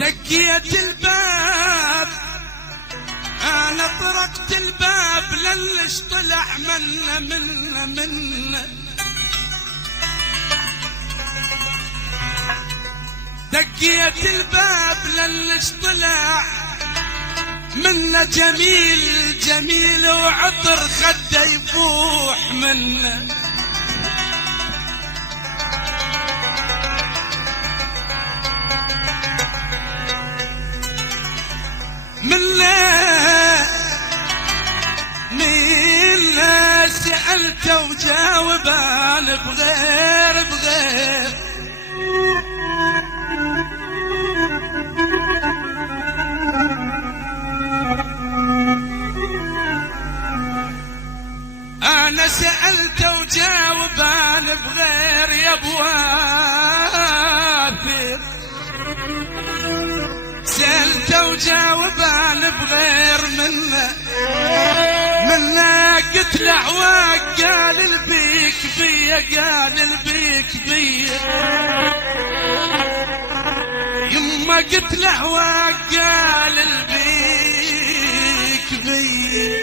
دقيت الباب انا طرقت الباب للش طلع منا دقيت الباب للش طلع منا جميل وعطر خده يفوح منه منا سألته وجاوب انا بغير انا سألته وجاوب انا بغير يا بوافر سألته وجاوب انا بغير منه قلت له عواق قال البيك بيا يما قلت له عواق قال البيك بيا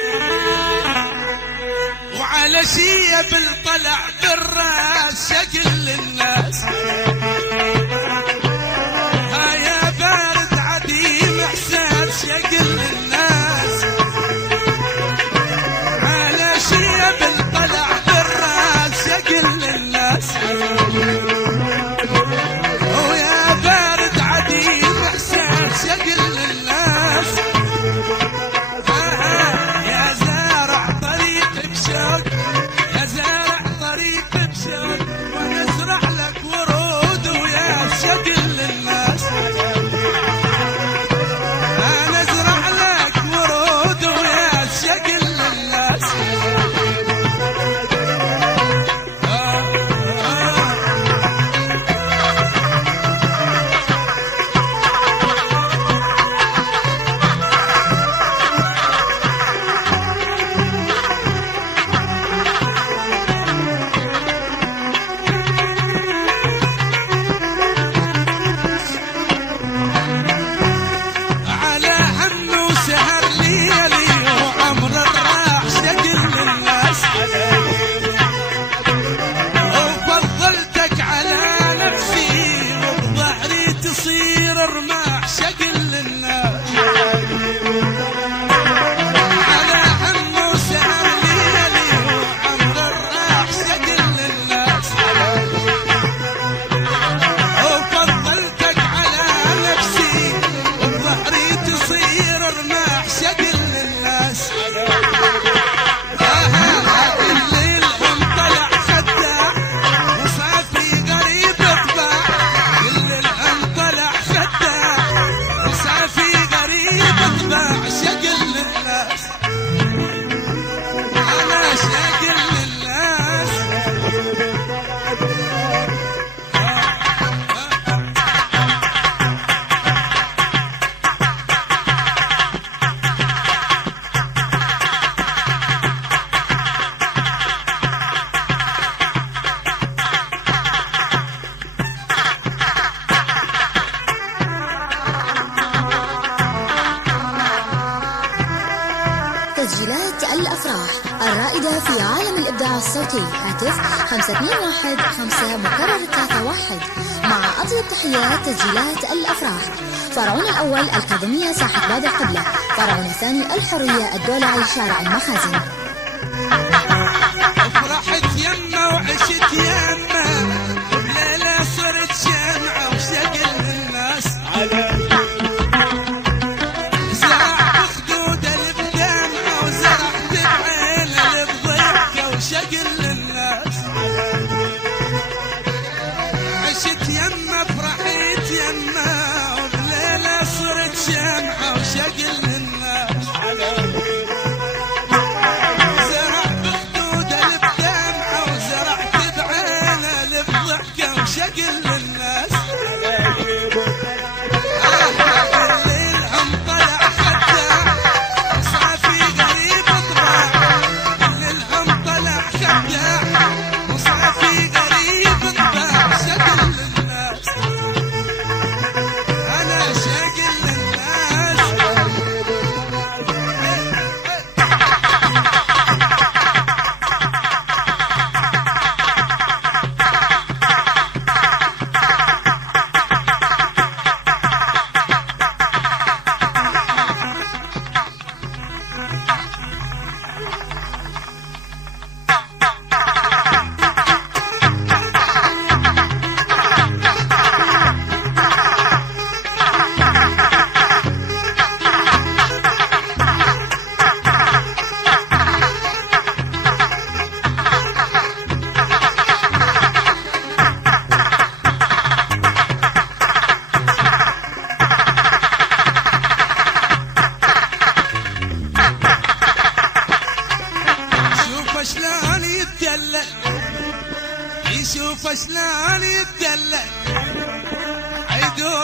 وعلى شيب طلع بالراس شكل للناس هيا بارد عديم احساس شكل للناس على شيب طلع بالراس شكل للناس ويا بارد عديم احساس شكل للناس يا زارع طريق بشوق يا زارع طريق بشوق ونزرع لك ورود ويا شكل للناس انا ازرع لك ورود ويا شكل للناس تسجيلات الأفراح الرائدة في عالم الإبداع الصوتي. هاتف 521 5 مكرر 31. مع أطيب تحيات تسجيلات الأفراح. فرعون الأول الكاظمية ساحة باب القبلة. فرعون الثاني الحرية الدولعي شارع المخازن. فرحت يمه وعشت يمه بليلة صرت شمعة وشكل الناس شكل للناس عشت يمه فرحت يمه وبليلة صرت شمعة وشكل للناس زرع بخدوده بدمعة وزرعت بعينه بضحكة وشكل للناس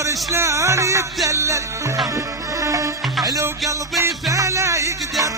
العمر شلون يتدلل، حلو قلبي فلا يقدر